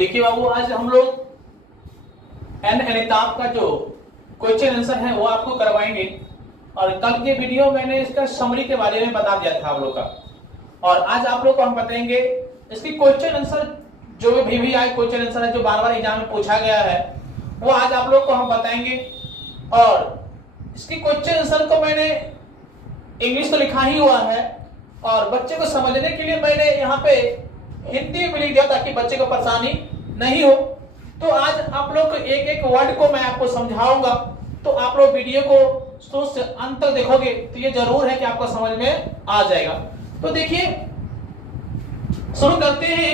देखिए बाबू, आज हम लोग अनिताभ का जो क्वेश्चन आंसर है वो आपको करवाएंगे। और कल के वीडियो मैंने इसका समरी के बारे में बता दिया था आप लोग का, और आज आप लोग को हम बताएंगे इसकी क्वेश्चन आंसर। जो भी आए क्वेश्चन आंसर है जो बार बार एग्जाम में पूछा गया है वो आज आप लोग को हम बताएंगे। और इसकी क्वेश्चन आंसर को मैंने इंग्लिश तो लिखा ही हुआ है, और बच्चे को समझने के लिए मैंने यहाँ पे हिंदी में लिख दिया ताकि बच्चे को परेशानी नहीं हो। तो आज आप लोग एक एक वर्ड को मैं आपको समझाऊंगा, तो आप लोग वीडियो को शुरू से अंत तक देखोगे तो ये जरूर है कि आपको समझ में आ जाएगा। तो देखिए शुरू करते हैं।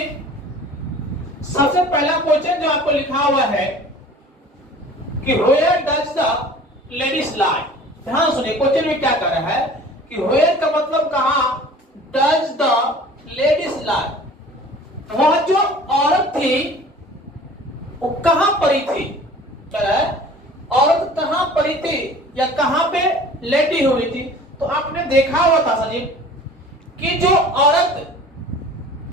सबसे पहला क्वेश्चन जो आपको लिखा हुआ है कि वेयर डज द लेडीज लाई। ध्यान सुनिए, क्वेश्चन में क्या कर रहा है कि वेयर का मतलब कहां, डज द लेडीज लाई, वह जो औरत थी वो कहां पड़ी थी। कह रहा है औरत कहां पड़ी थी या कहां पे लेटी हुई थी। तो आपने देखा हुआ था सजीव कि जो औरत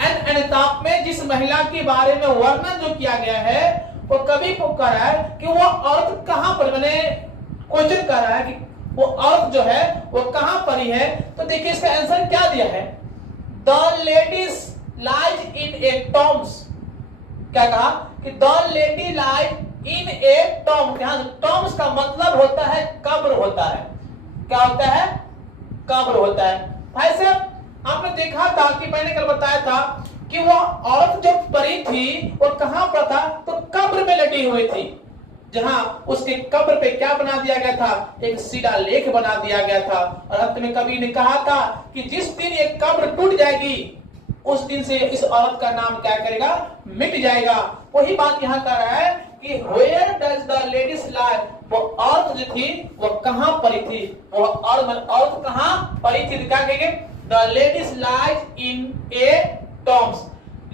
अनिताभ में जिस महिला के बारे में वर्णन जो किया गया है वो कभी को कर रहा है कि वो औरत कहां पर, मैंने क्वेश्चन कर रहा है कि वो औरत जो है वो कहां पड़ी है। तो देखिए इसका आंसर क्या दिया है, the ladies lies in A Tom's. क्या कहा कि the lady lies in A Tom. Tom's का मतलब होता है कब्र होता है। क्या होता है, कब्र होता है। भाई साहब आपने देखा था कि मैंने कल बताया था कि वो औरत जो पड़ी थी वो कहां पर था, तो कब्र में लेटी हुई थी, जहां उसके कब्र पे क्या बना दिया गया था, एक सीधा लेख बना दिया गया था। और अंत में कवि ने कहा था कि जिस दिन ये कब्र टूट जाएगी उस दिन से इस औरत का नाम क्या करेगा, मिट जाएगा। वही बात यहाँ कर रहा है कि वेयर डज द लेडीज लाई, वो औरत जो थी वो कहां पड़ी थी, वो औरत कहां पड़ी थी। क्या कहेंगे, the ladies lies in A Tom's.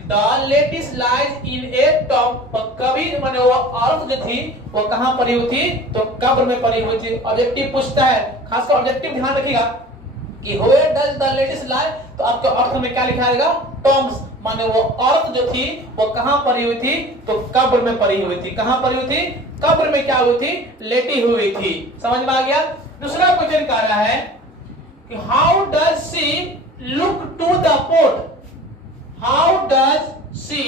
The ladies lies in A Tom. कभी माने वो औरत जो थी वो कहां पड़ी हुई थी, तो कब्र में पड़ी हुई थी। ऑब्जेक्टिव पूछता है, खासकर ऑब्जेक्टिव ध्यान रखिएगा कि वेयर डज द लेडीज लाई, तो आपके अर्थ में क्या लिखा रहेगा, टॉम्स। माने वो औरत जो थी वो कहां पड़ी हुई थी, तो कब्र में पड़ी हुई थी। कहां पड़ी हुई थी, कब्र में क्या हुई थी, लेटी हुई थी। समझ में आ गया। दूसरा क्वेश्चन कह रहा है कि how does she look to the poet. How does she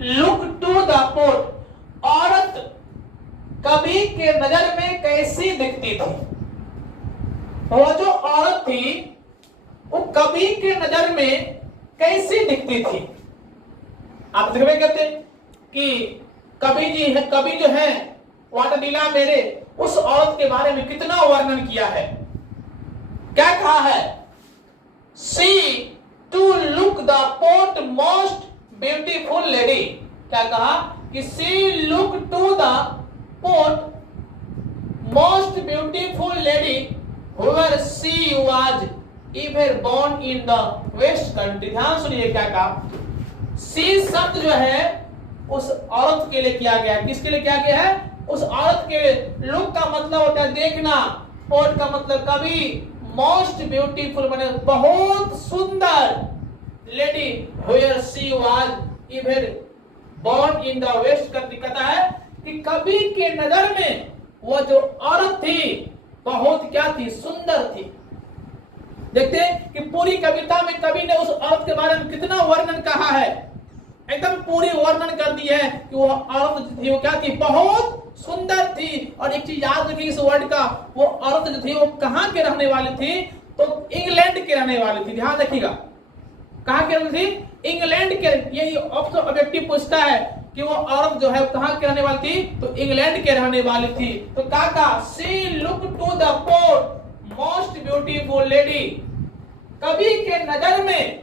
look to the poet. औरत कभी के नजर में कैसी दिखती थी। वो जो औरत थी वो कभी के नजर में कैसी दिखती थी। आप कहते हैं कि कवि जी है, कवि जो है वाटलीला मेरे उस औरत के बारे में कितना वर्णन किया है। क्या कहा है, see to look the port most beautiful lady. क्या कहा कि see look to the port most beautiful lady whoever she was even born in the west country। ध्यान सुनिए क्या कहा, सी शब्द जो है उस औरत के लिए किया गया है। किसके लिए किया गया है, उस औरत के लिए। लुक का मतलब होता है देखना, पोर्ट का मतलब कभी, मोस्ट ब्यूटीफुल माने बहुत सुंदर, lady where she was even born in the west country। कहता है कि कभी के नजर में वो जो औरत थी बहुत क्या थी, सुंदर थी। देखते हैं कि पूरी कविता में कवि ने उस औरत के बारे में कितना वर्णन कहा है। एकदम पूरी वर्णन कर दी है कि वो औरत थी वो क्या थी, बहुत सुंदर थी। और एक चीज याद रखिए इस वर्ड का, वो औरत जो थी वो कहां के रहने वाली थी, तो इंग्लैंड के रहने वाली थी। ध्यान रखिएगा, कहां के रहने थी, इंग्लैंड के। यही ऑब्जेक्टिव पूछता है कि वो औरत जो है कहां के रहने वाली थी, तो इंग्लैंड के रहने वाली थी। तो क्या कहा, see look to the port most beautiful lady. कवि के नजर में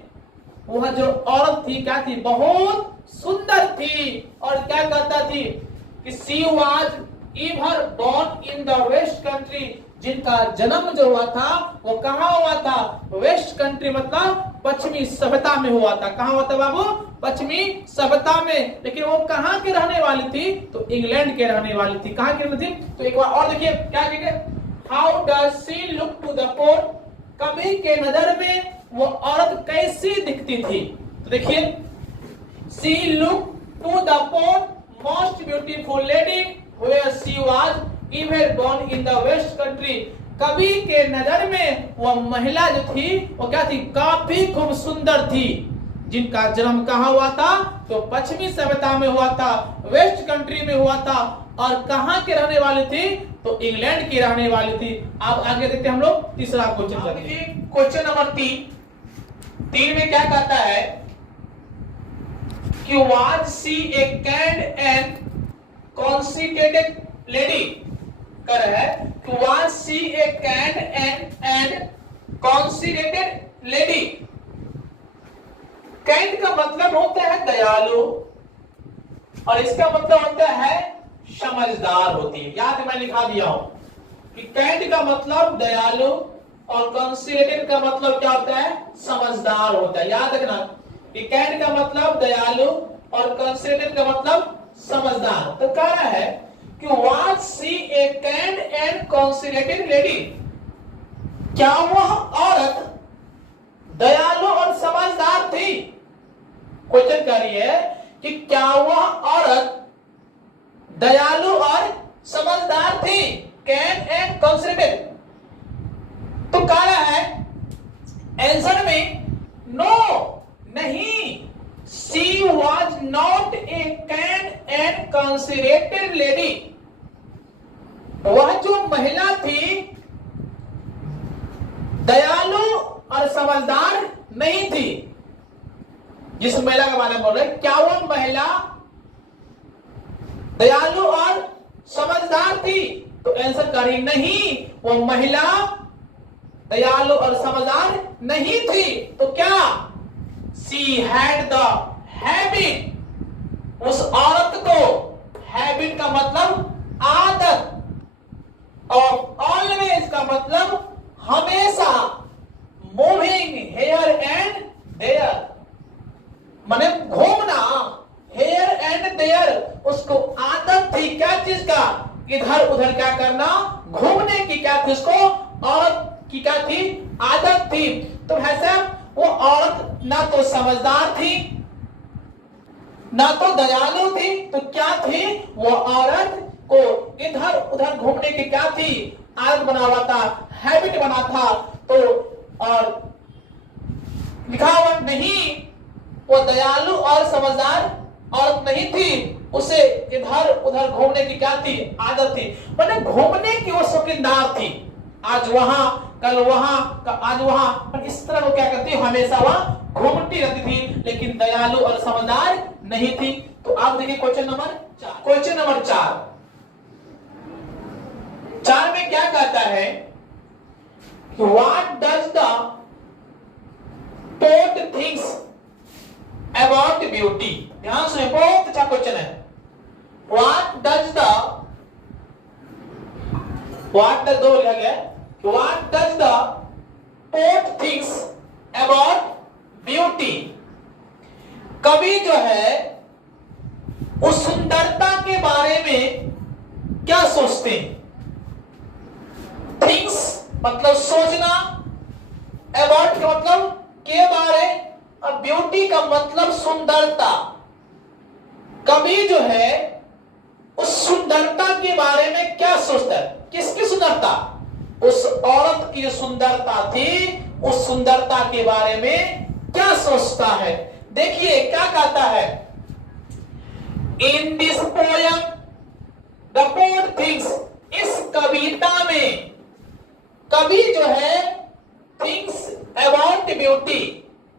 वह जो औरत थी क्या थी, बहुत सुंदर थी। और क्या कहता थी कि she was ever born in the West Country. जिनका जन्म जो हुआ था वो कहां हुआ था, वेस्ट कंट्री मतलब पश्चिमी सभ्यता में हुआ था। कहां हुआ था बाबू, पश्चिमी सभ्यता में। लेकिन वो कहां के रहने वाली थी, तो इंग्लैंड के रहने वाली थी। कहां के रहने थी, तो एक बार और देखिए क्या कहेंगे, how does she look to the poet. कवि के नजर में वो औरत कैसी दिखती थी। तो देखिए see look to the poor most beautiful lady where she was ever born in the west country. कवि के नजर में वह महिला जो थी वो क्या थी, काफी खूब सुंदर थी, जिनका जन्म कहाँ हुआ था, तो पश्चिमी सभ्यता में हुआ था, वेस्ट कंट्री में हुआ था, और कहाँ के रहने वाली थी, तो इंग्लैंड की रहने वाली थी। अब आगे देखते हैं हम लोग तीसरा क्वेश्चन करते हैं। क्वेश्चन नंबर 3 में क्या कहता है कि was she a kind and conceited lady, कर है कि was she a kind and conceited lady। Kind का मतलब होता है दयालु, और इसका मतलब होता है समझदार होती है। याद मैं लिखा दिया हूं कि काइंड का मतलब दयालु और कंसिडरेटेड का मतलब क्या होता है, समझदार होता है। याद रखना कि काइंड का मतलब दयालु और कंसिडरेटेड का मतलब समझदार। तो कह रहा है कि was she a kind and considerated lady, क्या वह औरत दयालु और समझदार थी। क्वेश्चन कर रही है कि क्या वह औरत दयालु और समझदार थी, कैन एंड कंसिडरेटेड। तो कह रहा है आंसर में नो, नहीं, she was not a can and considerated lady. वह जो महिला थी दयालु और समझदार नहीं थी। जिस महिला के बारे में बोल रहे, क्या वो महिला दयालु और समझदार थी, तो आंसर करी नहीं, वो महिला दयालु और समझदार नहीं थी। तो क्या शी हैड द हैबिट, उस औरत को, हैबिट का मतलब आदत, और ऑलवेज का मतलब हमेशा, मूविंग हेयर एंड देयर, माने घूमना, हेयर एंड देयर, उसको आदत थी क्या चीज का, इधर उधर क्या करना, घूमने की क्या थी, उसको औरत की क्या थी, आदत थी। तो ऐसा वो औरत ना तो समझदार थी ना तो दयालु थी, तो क्या थी, वो औरत को इधर उधर घूमने की क्या थी, आदत बना हुआ था, हैबिट बना था। तो और लिखा हुआ नहीं, वो दयालु और समझदार औरत नहीं थी, उसे इधर उधर घूमने की क्या थी, आदत थी, मतलब घूमने की वो शौकीनदार थी। आज वहां कल वहां आज वहां, पर इस तरह वो क्या करती, हमेशा वह घूमती रहती थी, लेकिन दयालु और समझदार नहीं थी। तो आप देखिए क्वेश्चन नंबर 4। क्वेश्चन नंबर 4 में क्या कहता है, what does the poet thinks about beauty. ध्यान से, बहुत अच्छा क्वेश्चन है। What does the, what the दो लिखा गया, what does the poet thinks about beauty. कवि जो है उस सुंदरता के बारे में क्या सोचते हैं। थिंग्स मतलब सोचना, अबाउट का मतलब के बारे, और ब्यूटी का मतलब सुंदरता। कवि जो है उस सुंदरता के बारे में क्या सोचता है, किसकी सुंदरता, उस औरत की सुंदरता थी, उस सुंदरता के बारे में क्या सोचता है। देखिए क्या कहता है, in this poem the poet thinks, इस कविता में कवि जो है थिंक्स अबाउट ब्यूटी,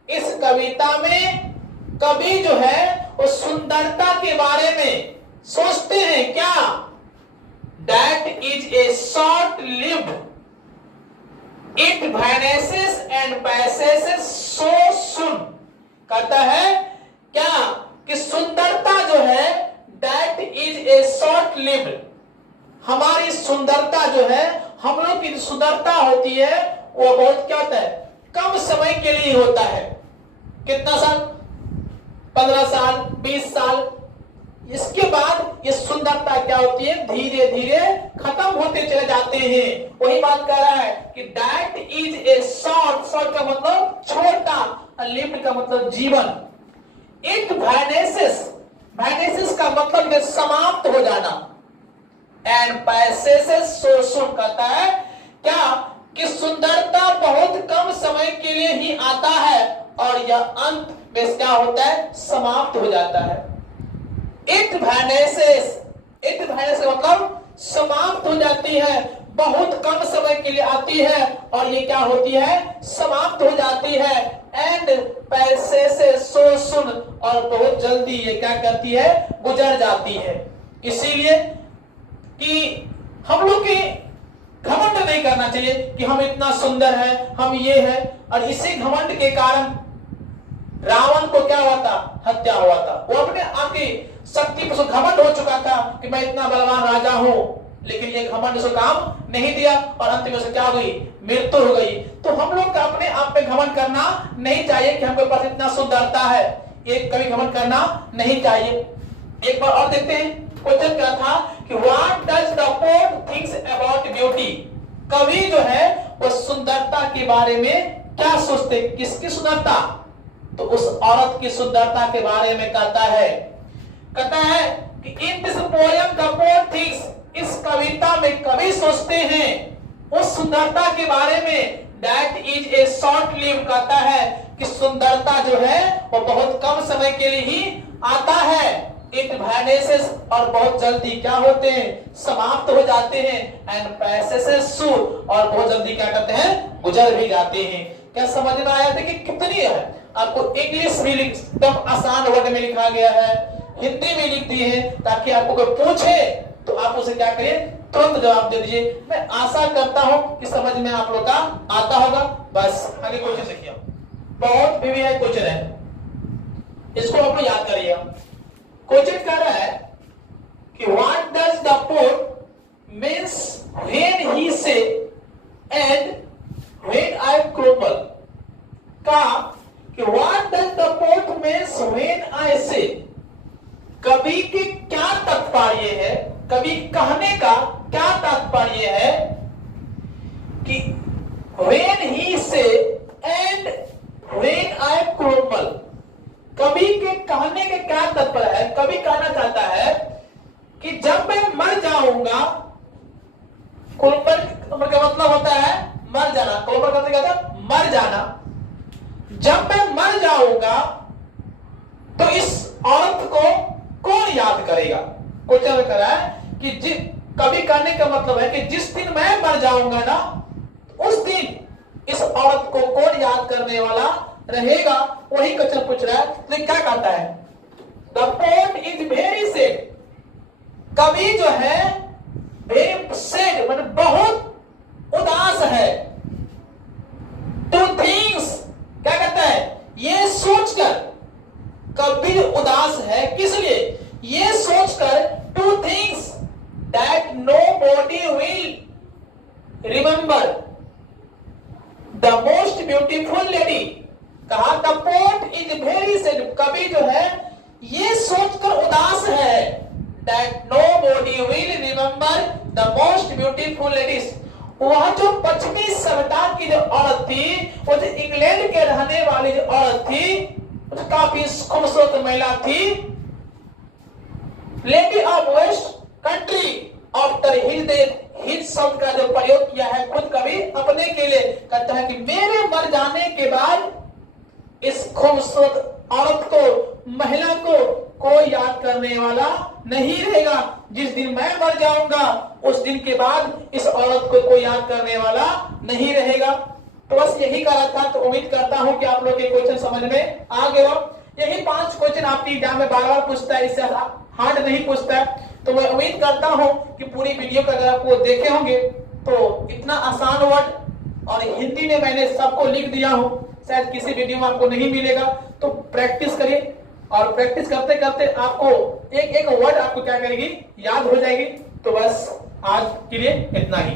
इस कविता में कवि जो है उस सुंदरता के बारे में सोचते हैं क्या, that is a short lived, it vanishes and passes so soon. कहता है क्या कि सुंदरता जो है, that is a short lived, हमारी सुंदरता जो है, हम लोग की सुंदरता होती है वो बहुत क्या होता है, कम समय के लिए होता है। कितना साल, 15 साल 20 साल, इसके बाद ये सुंदरता क्या होती है, धीरे धीरे खत्म होते चले जाते हैं। वही बात कह रहा है कि that is a short, short का मतलब छोटा, लिव्ड का मतलब जीवन, इट वैनिशेस, वैनिसेस का मतलब है समाप्त हो जाना, एंड पैसेस सो सून कहता है क्या कि सुंदरता बहुत कम समय के लिए ही आता है और यह अंत में क्या होता है, समाप्त हो जाता है। इट वैनिसेस मतलब समाप्त हो जाती है, बहुत कम समय के लिए आती है और ये क्या होती है, समाप्त हो जाती है। एंड पैसे से सो सुन, और बहुत जल्दी ये क्या करती है, गुजर जाती है। इसीलिए कि हम लोग के घमंड नहीं करना चाहिए कि हम इतना सुंदर है, हम ये है, और इसी घमंड के कारण रावण को क्या हुआ था, हत्या हुआ था। वो अपने आप की शक्ति पर घमंड हो चुका था कि मैं इतना बलवान राजा हूं, लेकिन ये घमंड उसको काम नहीं दिया और अंत में उसे क्या हो गई, मृत्यु हो गई। तो हम लोग का अपने आप पे घमंड करना नहीं चाहिए कि हमके पास इतना सुंदरता है, ये कभी घमंड करना नहीं चाहिए। एक बार और देखते हैं, क्वेश्चन क्या था कि what does the poet thinks about beauty. कवि जो है वो सुंदरता के बारे में क्या सोचते, किसकी सुंदरता, तो उस औरत की सुंदरता के बारे में कहता है कि in this poem the poet thinks, इस कविता में कवि सोचते हैं उस सुंदरता के बारे में, that is a short live, कहता है कि सुंदरता जो है वो बहुत कम समय के लिए ही आता है। इट वैनिसेस, और बहुत जल्दी क्या होते हैं, समाप्त हो जाते हैं। एंड पैसेस सू, और बहुत जल्दी क्या करते हैं, गुजर भी जाते हैं। क्या समझ में आया? देखिए कितनी है, आपको इंग्लिश में एकदम आसान वर्ड में लिखा गया है, हिंदी में लिख दिए हैं, ताकि आपको कोई पूछे तो आप उसे क्या करें, तुरंत जवाब दे दीजिए। मैं आशा करता हूं कि समझ में आप लोग का आता होगा। बस आगे क्वेश्चन देखिए, बहुत भी है क्वेश्चन है, इसको आप याद करिएगा। क्वेश्चन कह रहा है कि what does the poet means when he से एंड व्हेन आई क्रोमल, का कि what does the poet means when I से, कवि के क्या तात्पर्य है, कवि कहने का क्या तात्पर्य है कि when he say and when I crumble, कवि के कहने के क्या तात्पर्य है, कवि कहना चाहता है कि जब मैं मर जाऊंगा, क्रुम्बल का मतलब होता है मर जाना, क्रुम्बल का मतलब क्या था, मर जाना। जब मैं मर जाऊंगा तो इस औरत को कौन याद करेगा। क्वेश्चन कर रहा है कि कवि कहने का मतलब है कि जिस दिन मैं मर जाऊंगा ना, उस दिन इस औरत को कौन याद करने वाला रहेगा, वही क्वेश्चन पूछ रहा है। तो क्या कहता है, the poet is very sad, कवि जो है वेरी सैड मतलब बहुत उदास है। टू थिंग्स, क्या कहता है, ये सोचकर, कवि उदास है किस लिए, ये सोचकर, two things that nobody will remember the most beautiful lady, कहा the poet is very sad, कवि जो है ये सोचकर उदास है, that nobody will remember the most beautiful ladies, वह जो पश्चिमी सभ्यता की जो औरत थी, वो जो इंग्लैंड के रहने वाली जो औरत थी, काफी खूबसूरत महिला थी, lady of West Country after his death, his शब्द का जो प्रयोग किया है खुद कवि अपने के लिए, कहता है कि मेरे मर जाने के बाद इस खूबसूरत औरत को, महिला को कोई याद करने वाला नहीं रहेगा। जिस दिन मैं मर जाऊंगा उस दिन के बाद इस औरत को कोई याद करने वाला नहीं रहेगा। तो बस यही कहा था। तो उम्मीद करता हूं कि आप लोग के क्वेश्चन समझ में आ गए हो। यही 5 क्वेश्चन आपकी एग्जाम में बार-बार पूछता है, इससे हार्ड नहीं पूछता है। तो मैं उम्मीद करता हूं कि पूरी वीडियो का अगर आपको देखे होंगे तो इतना आसान वर्ड और हिंदी में मैंने सबको लिख दिया हूं, शायद किसी वीडियो में आपको नहीं मिलेगा। तो प्रैक्टिस करिए, और प्रैक्टिस करते करते आपको एक एक वर्ड आपको क्या करेगी, याद हो जाएगी। तो बस आज के लिए इतना ही।